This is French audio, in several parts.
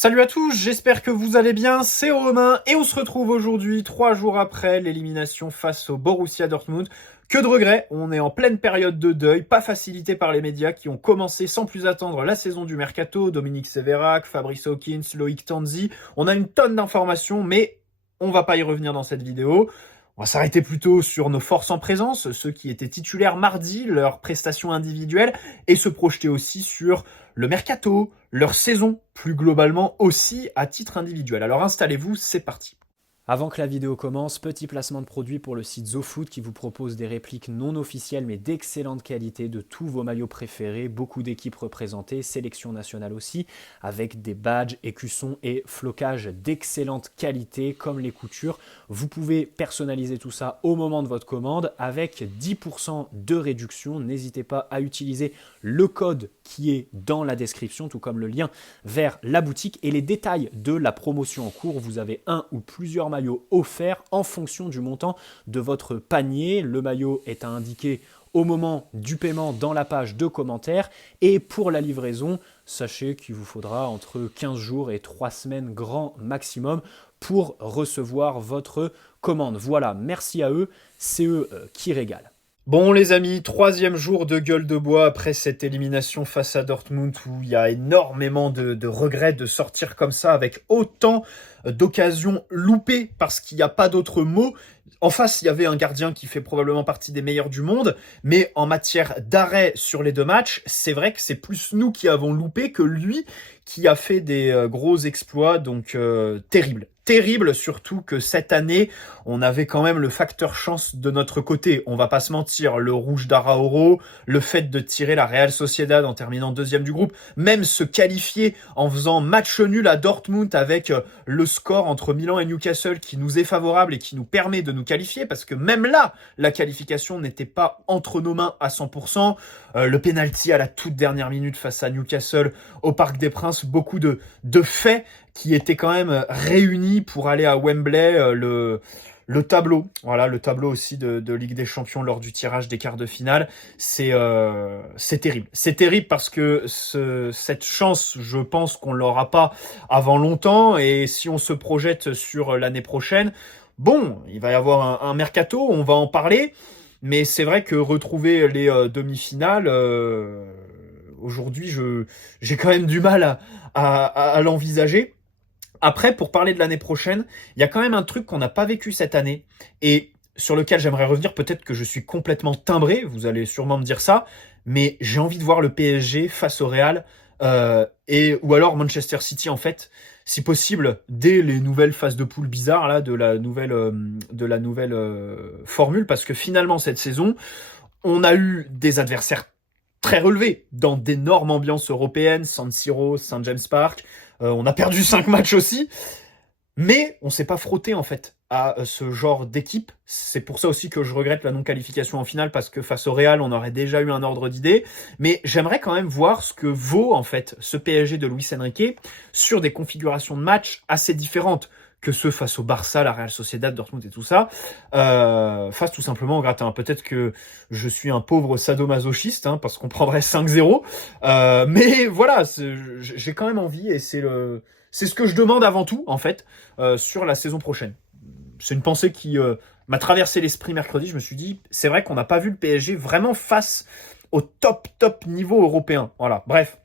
Salut à tous, j'espère que vous allez bien, c'est Romain et on se retrouve aujourd'hui 3 jours après l'élimination face au Borussia Dortmund. Que de regrets, on est en pleine période de deuil, pas facilité par les médias qui ont commencé sans plus attendre la saison du mercato, Dominique Sévérac, Fabrice Hawkins, Loïc Tanzi. On a une tonne d'informations mais on va pas y revenir dans cette vidéo. On va s'arrêter plutôt sur nos forces en présence, ceux qui étaient titulaires mardi, leurs prestations individuelles, et se projeter aussi sur le mercato, leur saison, plus globalement aussi à titre individuel. Alors installez-vous, c'est parti. Avant que la vidéo commence, petit placement de produit pour le site ZoFoot qui vous propose des répliques non officielles mais d'excellente qualité de tous vos maillots préférés, beaucoup d'équipes représentées, sélection nationale aussi, avec des badges, écussons et flocages d'excellente qualité comme les coutures. Vous pouvez personnaliser tout ça au moment de votre commande avec 10% de réduction. N'hésitez pas à utiliser le code qui est dans la description, tout comme le lien vers la boutique et les détails de la promotion en cours. Vous avez un ou plusieurs maillots offerts en fonction du montant de votre panier. Le maillot est à indiquer au moment du paiement dans la page de commentaires. Et pour la livraison, sachez qu'il vous faudra entre 15 jours et 3 semaines grand maximum pour recevoir votre commande. Voilà, merci à eux, c'est eux qui régalent. Bon les amis, 3e jour de gueule de bois après cette élimination face à Dortmund où il y a énormément de regrets de sortir comme ça avec autant d'occasions loupées parce qu'il n'y a pas d'autre mot. En face, il y avait un gardien qui fait probablement partie des meilleurs du monde, mais en matière d'arrêt sur les deux matchs, c'est vrai que c'est plus nous qui avons loupé que lui qui a fait des gros exploits, donc terrible. Terrible, surtout que cette année, on avait quand même le facteur chance de notre côté. On va pas se mentir, le rouge d'Araoro, le fait de tirer la Real Sociedad en terminant deuxième du groupe, même se qualifier en faisant match nul à Dortmund avec le score entre Milan et Newcastle qui nous est favorable et qui nous permet de nous qualifier, parce que même là, la qualification n'était pas entre nos mains à 100%. Le penalty à la toute dernière minute face à Newcastle au Parc des Princes, beaucoup de faits qui étaient quand même réunis pour aller à Wembley, le tableau, voilà, le tableau aussi de Ligue des Champions lors du tirage des quarts de finale, c'est terrible. C'est terrible parce que cette chance, je pense qu'on l'aura pas avant longtemps, et si on se projette sur l'année prochaine, bon, il va y avoir un mercato, on va en parler, mais c'est vrai que retrouver les demi-finales, aujourd'hui, j'ai quand même du mal à l'envisager. Après, pour parler de l'année prochaine, il y a quand même un truc qu'on n'a pas vécu cette année et sur lequel j'aimerais revenir. Peut-être que je suis complètement timbré, vous allez sûrement me dire ça, mais j'ai envie de voir le PSG face au Real ou alors Manchester City en fait, si possible, dès les nouvelles phases de poule bizarres là, de la nouvelle formule, parce que finalement cette saison, on a eu des adversaires très relevé dans d'énormes ambiances européennes, San Siro, Saint James Park. On a perdu 5 matchs aussi, mais on s'est pas frotté en fait à ce genre d'équipe. C'est pour ça aussi que je regrette la non-qualification en finale, parce que face au Real, on aurait déjà eu un ordre d'idée. Mais j'aimerais quand même voir ce que vaut en fait ce PSG de Luis Enrique sur des configurations de match assez différentes que ceux face au Barça, la Real Sociedad, Dortmund et tout ça, face tout simplement au gratin. Peut-être que je suis un pauvre sadomasochiste, hein, parce qu'on prendrait 5-0, mais voilà, j'ai quand même envie, et c'est ce que je demande avant tout, en fait, sur la saison prochaine. C'est une pensée qui m'a traversé l'esprit mercredi. Je me suis dit, c'est vrai qu'on n'a pas vu le PSG vraiment face au top niveau européen. Voilà, bref.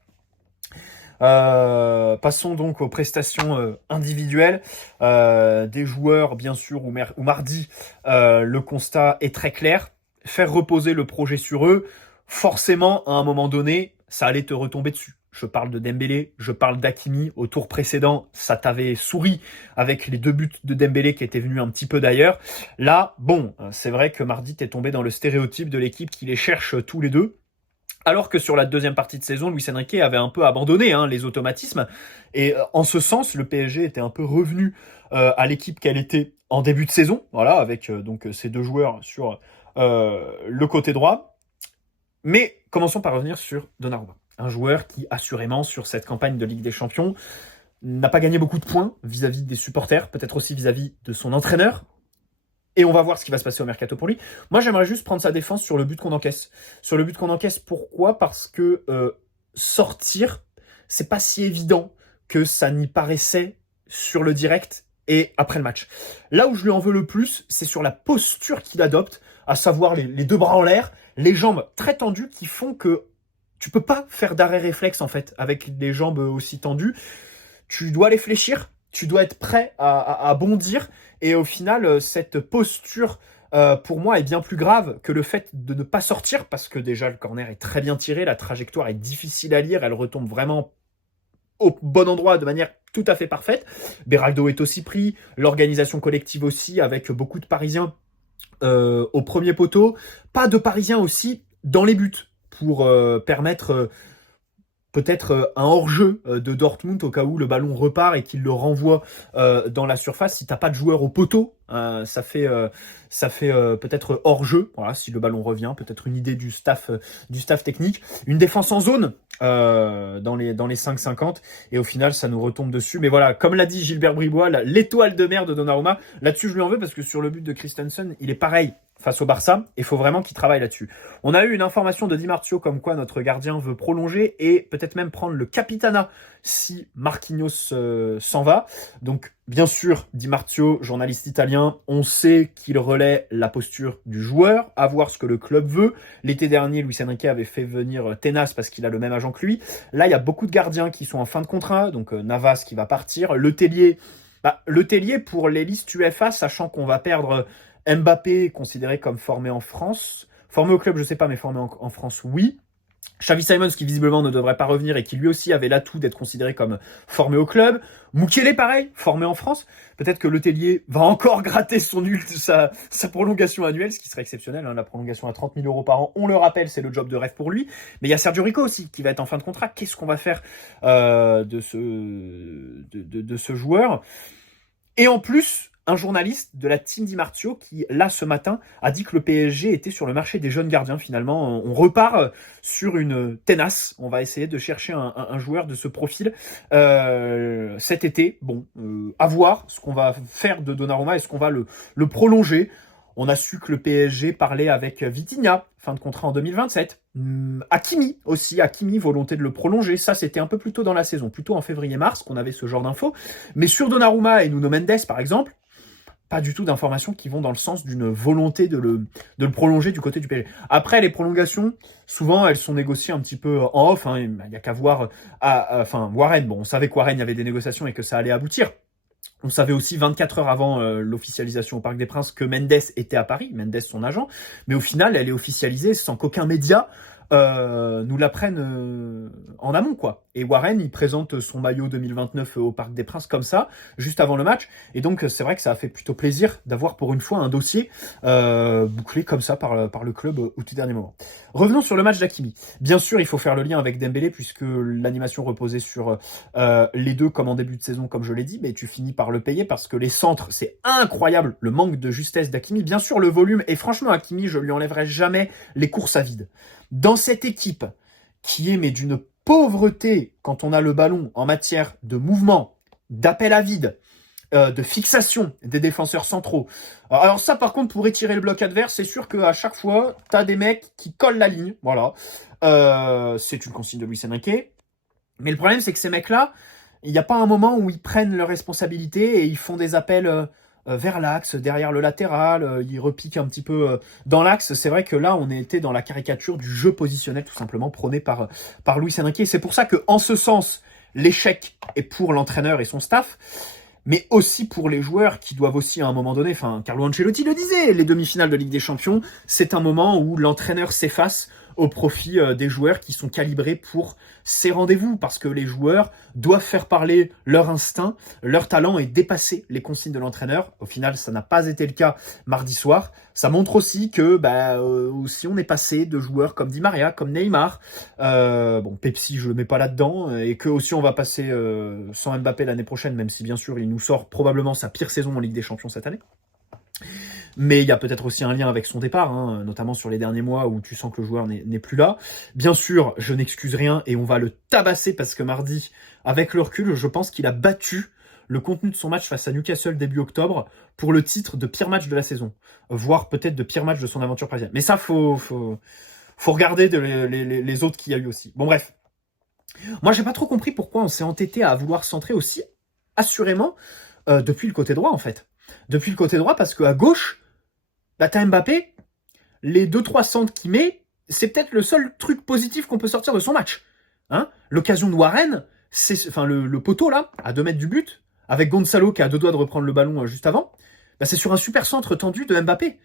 Passons donc aux prestations individuelles des joueurs, bien sûr, ou mardi. Le constat est très clair. Faire reposer le projet sur eux, forcément, à un moment donné, ça allait te retomber dessus. Je parle de Dembélé, je parle d'Hakimi. Au tour précédent, ça t'avait souri avec les 2 buts de Dembélé qui étaient venus un petit peu d'ailleurs. Là, bon, c'est vrai que mardi, t'es tombé dans le stéréotype de l'équipe qui les cherche tous les deux. Alors que sur la deuxième partie de saison, Luis Enrique avait un peu abandonné les automatismes. Et en ce sens, le PSG était un peu revenu à l'équipe qu'elle était en début de saison, voilà, avec donc ces 2 joueurs sur le côté droit. Mais commençons par revenir sur Donnarumma. Un joueur qui, assurément, sur cette campagne de Ligue des Champions, n'a pas gagné beaucoup de points vis-à-vis des supporters, peut-être aussi vis-à-vis de son entraîneur. Et on va voir ce qui va se passer au mercato pour lui. Moi, j'aimerais juste prendre sa défense sur le but qu'on encaisse. Sur le but qu'on encaisse, pourquoi ? Parce que sortir, c'est pas si évident que ça n'y paraissait sur le direct et après le match. Là où je lui en veux le plus, c'est sur la posture qu'il adopte, à savoir les deux bras en l'air, les jambes très tendues qui font que tu peux pas faire d'arrêt réflexe en fait avec les jambes aussi tendues. Tu dois les fléchir, tu dois être prêt à bondir et au final cette posture pour moi est bien plus grave que le fait de ne pas sortir parce que déjà le corner est très bien tiré, la trajectoire est difficile à lire, elle retombe vraiment au bon endroit de manière tout à fait parfaite. Beraldo est aussi pris, l'organisation collective aussi avec beaucoup de Parisiens au premier poteau, pas de Parisiens aussi dans les buts pour permettre peut-être un hors-jeu de Dortmund au cas où le ballon repart et qu'il le renvoie dans la surface. Si t'as pas de joueur au poteau, ça fait peut-être hors-jeu. Voilà, si le ballon revient, peut-être une idée du staff technique. Une défense en zone dans les 5,50 et au final ça nous retombe dessus. Mais voilà, comme l'a dit Gilbert Bribois, l'étoile de mer de Donnarumma. Là-dessus je lui en veux parce que sur le but de Christensen, il est pareil face au Barça, il faut vraiment qu'il travaille là-dessus. On a eu une information de Di Marzio comme quoi notre gardien veut prolonger et peut-être même prendre le capitana si Marquinhos s'en va. Donc bien sûr, Di Marzio, journaliste italien, on sait qu'il relaie la posture du joueur, à voir ce que le club veut. L'été dernier, Luis Enrique avait fait venir Tenas parce qu'il a le même agent que lui. Là, il y a beaucoup de gardiens qui sont en fin de contrat, donc Navas qui va partir, Le Tellier pour les listes UEFA, sachant qu'on va perdre Mbappé, considéré comme formé en France. Formé au club, je sais pas, mais formé en France, oui. Xavi Simons, qui visiblement ne devrait pas revenir et qui lui aussi avait l'atout d'être considéré comme formé au club. Mukiele, pareil, formé en France. Peut-être que Le Tellier va encore gratter sa prolongation annuelle, ce qui serait exceptionnel. La prolongation à 30 000 euros par an, on le rappelle, c'est le job de rêve pour lui. Mais il y a Sergio Rico aussi, qui va être en fin de contrat. Qu'est-ce qu'on va faire de ce joueur? Et en plus, un journaliste de la team Di Marzio qui, là, ce matin, a dit que le PSG était sur le marché des jeunes gardiens. Finalement, on repart sur une tenace. On va essayer de chercher un joueur de ce profil cet été. Bon, à voir ce qu'on va faire de Donnarumma. Est-ce qu'on va le prolonger? On a su que le PSG parlait avec Vitinha, fin de contrat en 2027. Hakimi aussi, volonté de le prolonger. Ça, c'était un peu plus tôt dans la saison, plutôt en février-mars qu'on avait ce genre d'infos. Mais sur Donnarumma et Nuno Mendes, par exemple, pas du tout d'informations qui vont dans le sens d'une volonté de le prolonger du côté du PSG. Après, les prolongations, souvent, elles sont négociées un petit peu en off. Il n'y a qu'à voir Warren. Bon, on savait que Warren, il y avait des négociations et que ça allait aboutir. On savait aussi 24 heures avant l'officialisation au Parc des Princes que Mendes était à Paris, Mendes son agent, mais au final elle est officialisée sans qu'aucun média nous la prenne en amont quoi. Et Warren il présente son maillot 2029 au Parc des Princes comme ça, juste avant le match, et donc c'est vrai que ça a fait plutôt plaisir d'avoir pour une fois un dossier bouclé comme ça par le club au tout dernier moment. Revenons sur le match d'Hakimi. Bien sûr il faut faire le lien avec Dembélé puisque l'animation reposait sur les deux comme en début de saison comme je l'ai dit, mais tu finis par le payer parce que les centres, c'est incroyable le manque de justesse d'Hakimi. Bien sûr le volume, et franchement Hakimi je lui enlèverai jamais les courses à vide. Dans cette équipe qui est mais d'une pauvreté quand on a le ballon en matière de mouvement, d'appel à vide, de fixation des défenseurs centraux. Alors ça par contre pour étirer le bloc adverse, c'est sûr qu'à chaque fois t'as des mecs qui collent la ligne, voilà. C'est une consigne de Luis Enrique. Mais le problème c'est que ces mecs-là, il n'y a pas un moment où ils prennent leurs responsabilités et ils font des appels vers l'axe, derrière le latéral, ils repiquent un petit peu dans l'axe. C'est vrai que là, on était dans la caricature du jeu positionnel, tout simplement, prôné par Luis Enrique. Et c'est pour ça que, en ce sens, l'échec est pour l'entraîneur et son staff, mais aussi pour les joueurs qui doivent aussi, à un moment donné, Carlo Ancelotti le disait, les demi-finales de Ligue des Champions, c'est un moment où l'entraîneur s'efface au profit des joueurs qui sont calibrés pour ces rendez-vous, parce que les joueurs doivent faire parler leur instinct, leur talent et dépasser les consignes de l'entraîneur. Au final, ça n'a pas été le cas mardi soir. Ça montre aussi que aussi on est passé de joueurs comme Di Maria, comme Neymar, Pepsi je le mets pas là-dedans, et que aussi on va passer sans Mbappé l'année prochaine, même si bien sûr il nous sort probablement sa pire saison en Ligue des Champions cette année. Mais il y a peut-être aussi un lien avec son départ, notamment sur les derniers mois où tu sens que le joueur n'est plus là. Bien sûr, je n'excuse rien et on va le tabasser parce que mardi, avec le recul, je pense qu'il a battu le contenu de son match face à Newcastle début octobre pour le titre de pire match de la saison, voire peut-être de pire match de son aventure parisienne. Mais ça, faut regarder les autres qu'il y a eu aussi. Bon bref. Moi, j'ai pas trop compris pourquoi on s'est entêté à vouloir centrer aussi assurément depuis le côté droit, en fait. Depuis le côté droit, parce qu'à gauche, bah, t'as Mbappé, les 2-3 centres qu'il met, c'est peut-être le seul truc positif qu'on peut sortir de son match. Hein, l'occasion de Warren, c'est, enfin le poteau là, à 2 mètres du but, avec Gonzalo qui a 2 doigts de reprendre le ballon juste avant, bah, c'est sur un super centre tendu de Mbappé.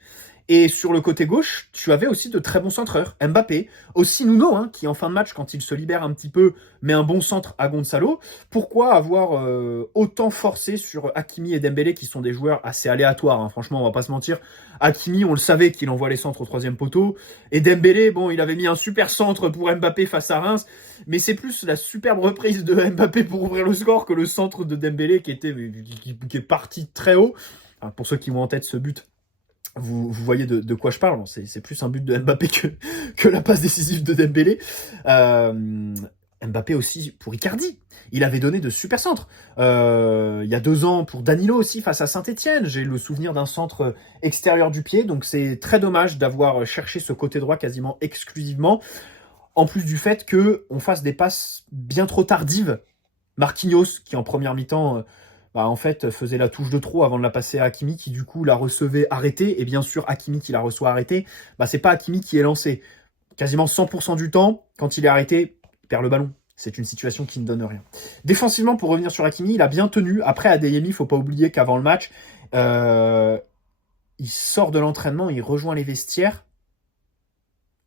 Et sur le côté gauche, tu avais aussi de très bons centreurs. Mbappé, aussi Nuno, hein, qui en fin de match, quand il se libère un petit peu, met un bon centre à Gonzalo. Pourquoi avoir autant forcé sur Hakimi et Dembélé, qui sont des joueurs assez aléatoires, hein, franchement, on va pas se mentir. Hakimi, on le savait qu'il envoie les centres au 3e poteau. Et Dembélé, bon, il avait mis un super centre pour Mbappé face à Reims. Mais c'est plus la superbe reprise de Mbappé pour ouvrir le score que le centre de Dembélé qui est parti très haut. Alors, pour ceux qui ont en tête ce but, vous voyez de quoi je parle. C'est plus un but de Mbappé que la passe décisive de Dembélé. Mbappé aussi pour Icardi. Il avait donné de super centres. Il y a 2 ans pour Danilo aussi face à Saint-Etienne. J'ai le souvenir d'un centre extérieur du pied. Donc c'est très dommage d'avoir cherché ce côté droit quasiment exclusivement. En plus du fait qu'on fasse des passes bien trop tardives. Marquinhos, qui en première mi-temps... en fait, faisait la touche de trop avant de la passer à Hakimi, qui du coup la recevait arrêtée, et bien sûr Hakimi qui la reçoit arrêtée, c'est pas Hakimi qui est lancé. Quasiment 100% du temps, quand il est arrêté, il perd le ballon. C'est une situation qui ne donne rien. Défensivement, pour revenir sur Hakimi, il a bien tenu. Après, Adeyemi, il faut pas oublier qu'avant le match, il sort de l'entraînement, il rejoint les vestiaires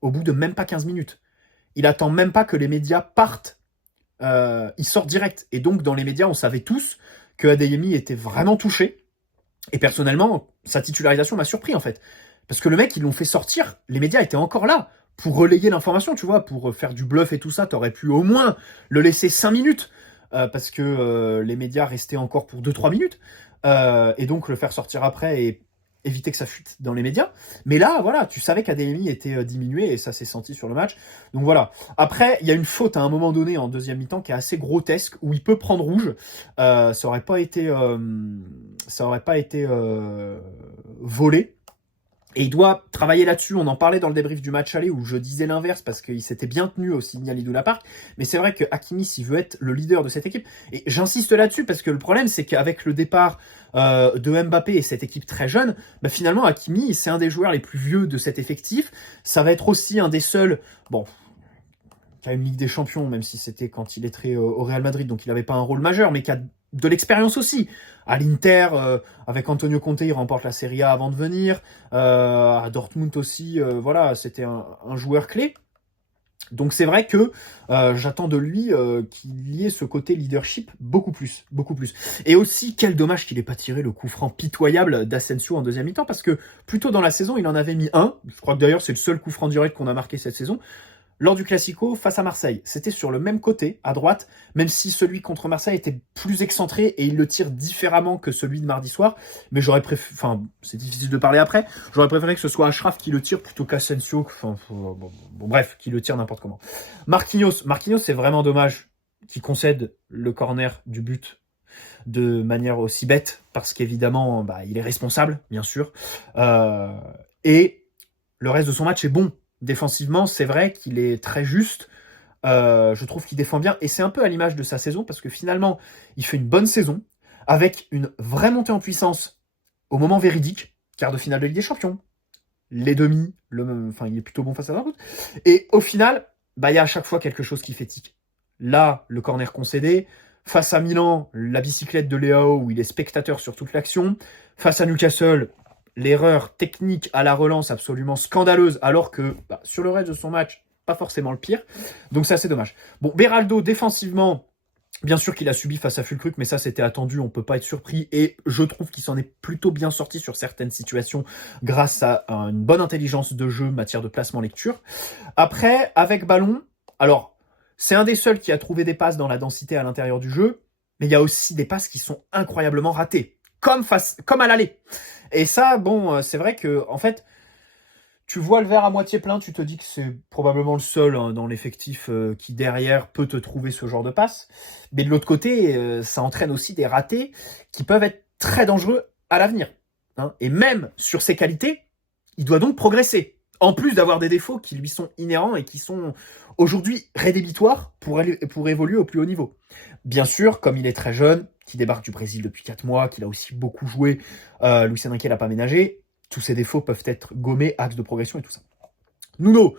au bout de même pas 15 minutes. Il attend même pas que les médias partent. Il sort direct. Et donc, dans les médias, on savait tous que Adeyemi était vraiment touché. Et personnellement, sa titularisation m'a surpris en fait. Parce que le mec, ils l'ont fait sortir, les médias étaient encore là pour relayer l'information, tu vois, pour faire du bluff et tout ça. T'aurais pu au moins le laisser 5 minutes, parce que les médias restaient encore pour 2-3 minutes. Et donc le faire sortir après et éviter que ça fuite dans les médias. Mais là, voilà, tu savais qu'Adeyemi était diminué et ça s'est senti sur le match. Donc voilà. Après, il y a une faute à un moment donné en deuxième mi-temps qui est assez grotesque où il peut prendre rouge. Ça aurait pas été volé. Et il doit travailler là-dessus. On en parlait dans le débrief du match aller où je disais l'inverse parce qu'il s'était bien tenu au Signal Iduna Park. Mais c'est vrai que Hakimi, s'il veut être le leader de cette équipe, et j'insiste là-dessus parce que le problème, c'est qu'avec le départ de Mbappé et cette équipe très jeune, finalement, Hakimi, c'est un des joueurs les plus vieux de cet effectif. Ça va être aussi un des seuls, bon, qui a une Ligue des Champions, même si c'était quand il était au Real Madrid, donc il n'avait pas un rôle majeur, mais qui a de l'expérience aussi. À l'Inter, avec Antonio Conte, il remporte la Serie A avant de venir. À Dortmund aussi, voilà, c'était un joueur clé. Donc c'est vrai que j'attends de lui qu'il y ait ce côté leadership beaucoup plus, beaucoup plus. Et aussi, quel dommage qu'il n'ait pas tiré le coup franc pitoyable d'Asensio en deuxième mi-temps, parce que plutôt dans la saison, il en avait mis un. Je crois que d'ailleurs c'est le seul coup franc direct qu'on a marqué cette saison. Lors du Classico, face à Marseille, c'était sur le même côté, à droite, même si celui contre Marseille était plus excentré et il le tire différemment que celui de mardi soir. Mais j'aurais préféré, enfin, c'est difficile de parler après, j'aurais préféré que ce soit Achraf qui le tire plutôt qu'Asensio, enfin, bref, qui le tire n'importe comment. Marquinhos, c'est vraiment dommage qu'il concède le corner du but de manière aussi bête, parce qu'évidemment, il est responsable, bien sûr. Et le reste de son match est bon. Défensivement, c'est vrai qu'il est très juste. Je trouve qu'il défend bien. Et c'est un peu à l'image de sa saison, parce que finalement, il fait une bonne saison, avec une vraie montée en puissance au moment véridique, quart de finale de Ligue des Champions, les demi, il est plutôt bon face à Dortmund. Et au final, il y a à chaque fois quelque chose qui fait tic. Là, le corner concédé. Face à Milan, la bicyclette de Leao, où il est spectateur sur toute l'action. Face à Newcastle, l'erreur technique à la relance absolument scandaleuse, alors que sur le reste de son match, pas forcément le pire. Donc c'est assez dommage. Bon, Beraldo, défensivement, bien sûr qu'il a subi face à Fulkrug, mais ça c'était attendu, on peut pas être surpris. Et je trouve qu'il s'en est plutôt bien sorti sur certaines situations grâce à une bonne intelligence de jeu, matière de placement-lecture. Après, avec ballon, alors c'est un des seuls qui a trouvé des passes dans la densité à l'intérieur du jeu, mais il y a aussi des passes qui sont incroyablement ratées, comme à l'aller. Et ça, bon, c'est vrai que, en fait, tu vois le verre à moitié plein, tu te dis que c'est probablement le seul dans l'effectif qui, derrière, peut te trouver ce genre de passe. Mais de l'autre côté, ça entraîne aussi des ratés qui peuvent être très dangereux à l'avenir. Hein. Et même sur ses qualités, il doit donc progresser. En plus d'avoir des défauts qui lui sont inhérents et qui sont aujourd'hui rédhibitoires pour évoluer au plus haut niveau. Bien sûr, comme il est très jeune, qui débarque du Brésil depuis 4 mois, qu'il a aussi beaucoup joué, Luis Enrique l'a pas ménagé, tous ses défauts peuvent être gommés, axe de progression et tout ça. Nuno,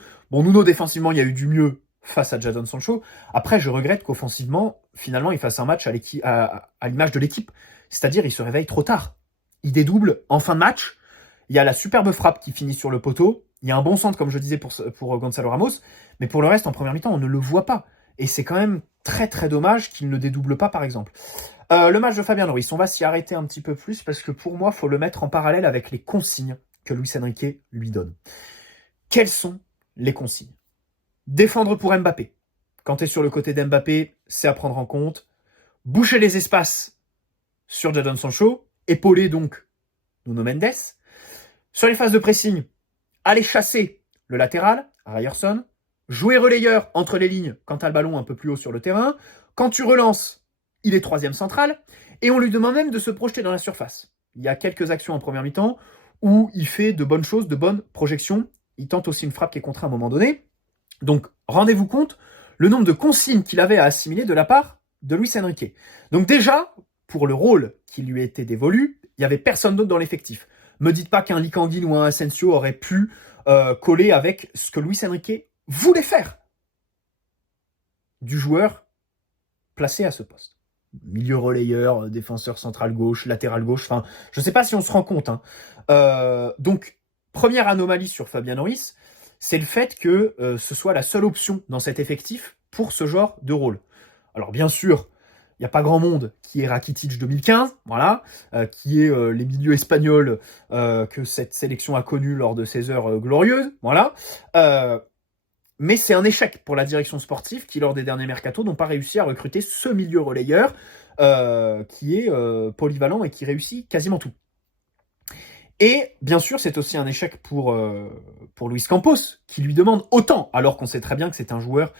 défensivement, il y a eu du mieux face à Jadon Sancho. Après, je regrette qu'offensivement, finalement, il fasse un match à l'image de l'équipe. C'est-à-dire, il se réveille trop tard. Il dédouble en fin de match. Il y a la superbe frappe qui finit sur le poteau. Il y a un bon centre, comme je disais, pour Gonzalo Ramos. Mais pour le reste, en première mi-temps, on ne le voit pas. Et c'est quand même très très dommage qu'il ne dédouble pas, par exemple. Le match de Fabian Ruiz, on va s'y arrêter un petit peu plus parce que pour moi, il faut le mettre en parallèle avec les consignes que Luis Enrique lui donne. Quelles sont les consignes? Défendre pour Mbappé. Quand tu es sur le côté d'Mbappé, c'est à prendre en compte. Boucher les espaces sur Jadon Sancho. Épauler donc Nuno Mendes. Sur les phases de pressing, aller chasser le latéral, Ryerson. Jouer relayeur entre les lignes quand tu as le ballon un peu plus haut sur le terrain. Quand tu relances, il est troisième central. Et on lui demande même de se projeter dans la surface. Il y a quelques actions en première mi-temps où il fait de bonnes choses, de bonnes projections. Il tente aussi une frappe qui est contrée à un moment donné. Donc, rendez-vous compte le nombre de consignes qu'il avait à assimiler de la part de Luis Enrique. Donc déjà, pour le rôle qui lui était dévolu, il n'y avait personne d'autre dans l'effectif. Me dites pas qu'un Lee Kang-in ou un Asensio aurait pu coller avec ce que Luis Enrique voulait faire du joueur placé à ce poste. Milieu relayeur, défenseur central gauche, latéral gauche, enfin, je ne sais pas si on se rend compte. Donc, première anomalie sur Fabian Ruiz, c'est le fait que ce soit la seule option dans cet effectif pour ce genre de rôle. Alors bien sûr, il n'y a pas grand monde qui est Rakitic 2015, voilà, qui est les milieux espagnols que cette sélection a connus lors de ses heures glorieuses, voilà. Mais c'est un échec pour la direction sportive qui, lors des derniers mercatos, n'ont pas réussi à recruter ce milieu relayeur qui est polyvalent et qui réussit quasiment tout. Et bien sûr, c'est aussi un échec pour Luis Campos, qui lui demande autant, alors qu'on sait très bien que c'est un joueur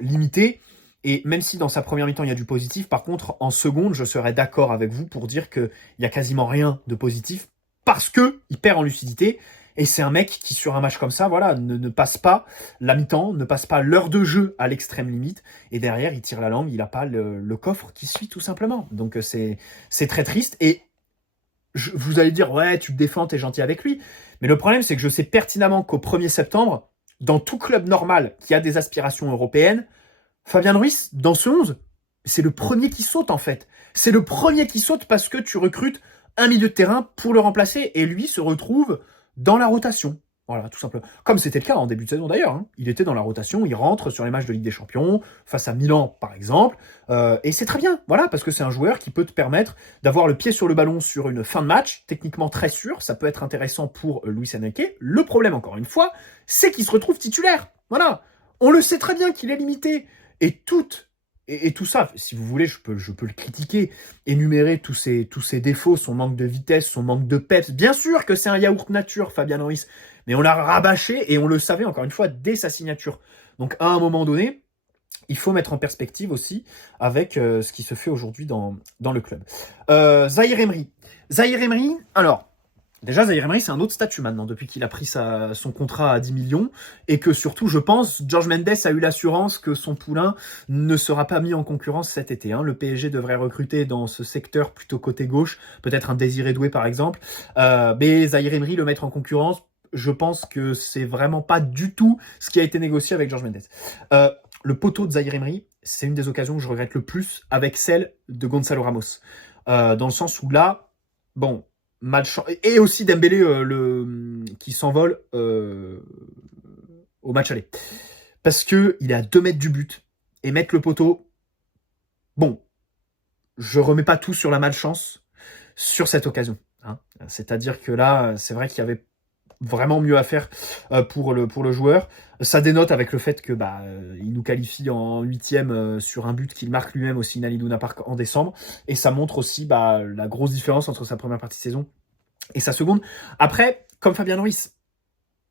limité. Et même si dans sa première mi-temps, il y a du positif, par contre, en seconde, je serais d'accord avec vous pour dire qu'il n'y a quasiment rien de positif parce qu'il perd en lucidité. Et c'est un mec qui, sur un match comme ça, voilà, ne passe pas la mi-temps, ne passe pas l'heure de jeu à l'extrême limite. Et derrière, il tire la langue, il n'a pas le coffre qui suit, tout simplement. Donc c'est très triste. Et vous allez dire, ouais, tu te défends, t'es gentil avec lui. Mais le problème, c'est que je sais pertinemment qu'au 1er septembre, dans tout club normal qui a des aspirations européennes, Fabian Ruiz, dans ce 11, c'est le premier qui saute, en fait. C'est le premier qui saute parce que tu recrutes un milieu de terrain pour le remplacer. Et lui se retrouve dans la rotation. Voilà, tout simplement. Comme c'était le cas en début de saison d'ailleurs. Hein. Il était dans la rotation, il rentre sur les matchs de Ligue des Champions, face à Milan par exemple. Et c'est très bien, voilà, parce que c'est un joueur qui peut te permettre d'avoir le pied sur le ballon sur une fin de match, techniquement très sûr. Ça peut être intéressant pour Luis Enrique. Le problème, encore une fois, c'est qu'il se retrouve titulaire. Voilà. On le sait très bien qu'il est limité. Et tout ça, si vous voulez, je peux le critiquer, énumérer tous ses défauts, son manque de vitesse, son manque de peps. Bien sûr que c'est un yaourt nature, Fabian Ruiz, mais on l'a rabâché et on le savait encore une fois dès sa signature. Donc à un moment donné, il faut mettre en perspective aussi avec ce qui se fait aujourd'hui dans le club. Zahir Emery. Alors, déjà, Zahir Emery, c'est un autre statut maintenant, depuis qu'il a pris son contrat à 10 millions, et que surtout, je pense, George Mendes a eu l'assurance que son poulain ne sera pas mis en concurrence cet été. Hein. Le PSG devrait recruter dans ce secteur plutôt côté gauche, peut-être un Désiré Doué par exemple, mais Zahir Emery, le mettre en concurrence, je pense que c'est vraiment pas du tout ce qui a été négocié avec George Mendes. Le poteau de Zahir Emery, c'est une des occasions que je regrette le plus avec celle de Gonzalo Ramos. Dans le sens où là, bon, match et aussi Dembélé qui s'envole au match aller parce que il est à 2 mètres du but et mettre le poteau, bon, je remets pas tout sur la malchance sur cette occasion, hein. C'est-à-dire que là c'est vrai qu'il y avait vraiment mieux à faire pour le joueur. Ça dénote avec le fait que il nous qualifie en 8e sur un but qu'il marque lui-même au Signal Iduna Park en décembre, et ça montre aussi la grosse différence entre sa première partie de saison et sa seconde. Après, comme Fabian Ruiz,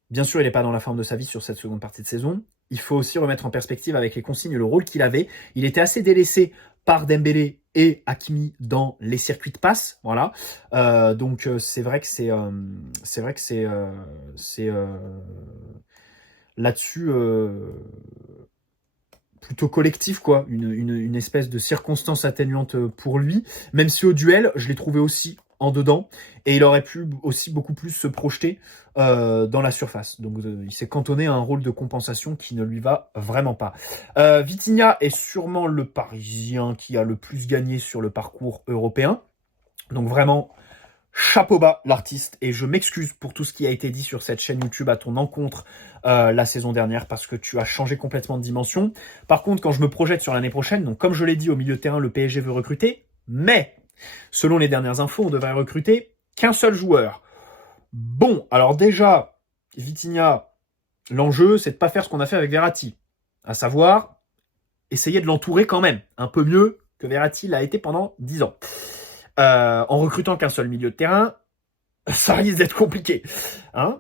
bien sûr, il n'est pas dans la forme de sa vie sur cette seconde partie de saison. Il faut aussi remettre en perspective avec les consignes le rôle qu'il avait. Il était assez délaissé par Dembélé et Hakimi dans les circuits de passe, voilà. Donc c'est vrai que c'est là-dessus plutôt collectif, quoi, une espèce de circonstance atténuante pour lui, même si au duel, je l'ai trouvé aussi en dedans, et il aurait pu aussi beaucoup plus se projeter dans la surface. Donc il s'est cantonné à un rôle de compensation qui ne lui va vraiment pas. Vitinha est sûrement le Parisien qui a le plus gagné sur le parcours européen. Donc vraiment, chapeau bas l'artiste, et je m'excuse pour tout ce qui a été dit sur cette chaîne YouTube à ton encontre la saison dernière, parce que tu as changé complètement de dimension. Par contre, quand je me projette sur l'année prochaine, donc comme je l'ai dit, au milieu de terrain, le PSG veut recruter, mais selon les dernières infos, on devrait recruter qu'un seul joueur. Bon, alors déjà, Vitinha, l'enjeu, c'est de pas faire ce qu'on a fait avec Verratti, à savoir essayer de l'entourer quand même, un peu mieux que Verratti l'a été pendant 10 ans. En recrutant qu'un seul milieu de terrain, ça risque d'être compliqué. Hein,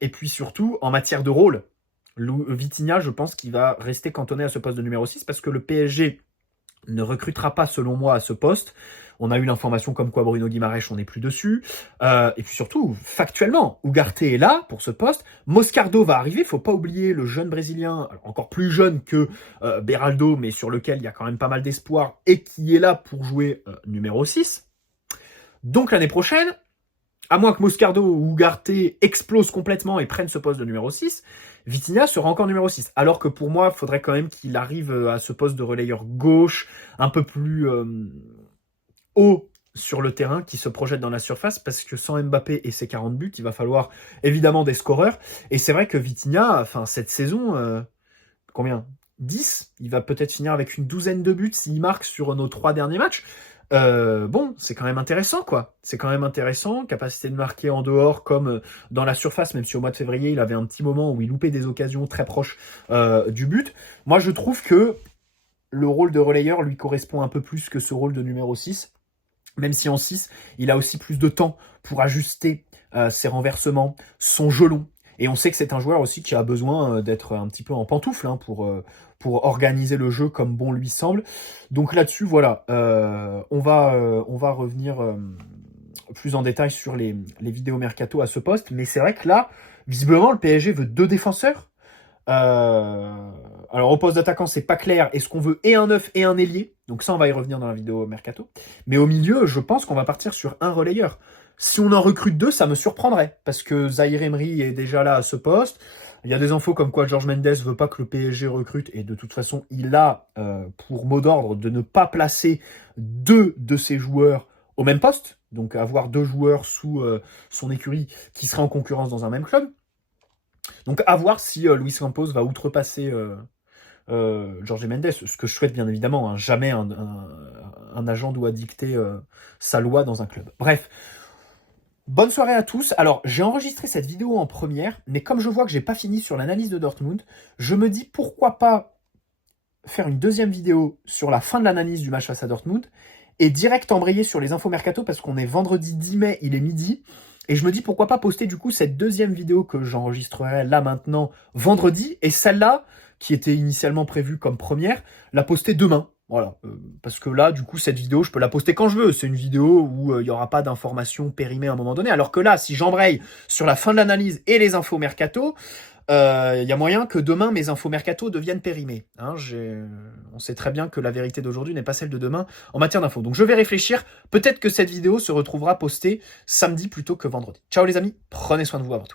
et puis surtout, en matière de rôle, Vitinha, je pense qu'il va rester cantonné à ce poste de numéro 6, parce que le PSG ne recrutera pas, selon moi, à ce poste. On a eu l'information comme quoi Bruno Guimaraes, on n'est plus dessus. Et puis surtout, factuellement, Ugarte est là pour ce poste. Moscardo va arriver. Faut pas oublier le jeune Brésilien, encore plus jeune que Beraldo, mais sur lequel il y a quand même pas mal d'espoir, et qui est là pour jouer numéro 6. Donc l'année prochaine, à moins que Moscardo ou Ugarte explosent complètement et prennent ce poste de numéro 6, Vitinha sera encore numéro 6. Alors que pour moi, il faudrait quand même qu'il arrive à ce poste de relayeur gauche, un peu plus haut sur le terrain, qui se projette dans la surface, parce que sans Mbappé et ses 40 buts, il va falloir évidemment des scoreurs. Et c'est vrai que Vitinha, enfin cette saison, combien 10. Il va peut-être finir avec une douzaine de buts s'il marque sur nos 3 derniers matchs. Bon, c'est quand même intéressant, quoi. C'est quand même intéressant, capacité de marquer en dehors comme dans la surface, même si au mois de février, il avait un petit moment où il loupait des occasions très proches du but. Moi, je trouve que le rôle de relayeur lui correspond un peu plus que ce rôle de numéro 6, même si en 6, il a aussi plus de temps pour ajuster ses renversements, son jeu long. Et on sait que c'est un joueur aussi qui a besoin d'être un petit peu en pantoufle pour organiser le jeu comme bon lui semble. Donc là-dessus, voilà, on va revenir plus en détail sur les vidéos mercato à ce poste. Mais c'est vrai que là, visiblement, le PSG veut 2 défenseurs. Alors au poste d'attaquant, c'est pas clair. Est-ce qu'on veut et un neuf et un ailier? Donc ça, on va y revenir dans la vidéo mercato. Mais au milieu, je pense qu'on va partir sur un relayeur. Si on en recrute 2, ça me surprendrait, parce que Zahir Emery est déjà là à ce poste. Il y a des infos comme quoi George Mendes veut pas que le PSG recrute, et de toute façon, il a pour mot d'ordre de ne pas placer 2 de ses joueurs au même poste, donc avoir 2 joueurs sous son écurie qui seraient en concurrence dans un même club. Donc à voir si Luis Campos va outrepasser Jorge Mendes, ce que je souhaite bien évidemment, hein. Jamais un agent doit dicter sa loi dans un club. Bref, bonne soirée à tous. Alors j'ai enregistré cette vidéo en première, mais comme je vois que j'ai pas fini sur l'analyse de Dortmund, je me dis pourquoi pas faire une deuxième vidéo sur la fin de l'analyse du match face à Dortmund, et direct embrayer sur les infos mercato, parce qu'on est vendredi 10 mai, il est midi. Et je me dis pourquoi pas poster du coup cette deuxième vidéo que j'enregistrerai là maintenant vendredi, et celle-là, qui était initialement prévue comme première, la poster demain. Voilà, parce que là, du coup, cette vidéo, je peux la poster quand je veux. C'est une vidéo où il n'y aura pas d'informations périmées à un moment donné. Alors que là, si j'embraye sur la fin de l'analyse et les infos mercato, y a moyen que demain, mes infos mercato deviennent périmées. Hein, on sait très bien que la vérité d'aujourd'hui n'est pas celle de demain en matière d'infos. Donc je vais réfléchir. Peut-être que cette vidéo se retrouvera postée samedi plutôt que vendredi. Ciao les amis, prenez soin de vous avant tout.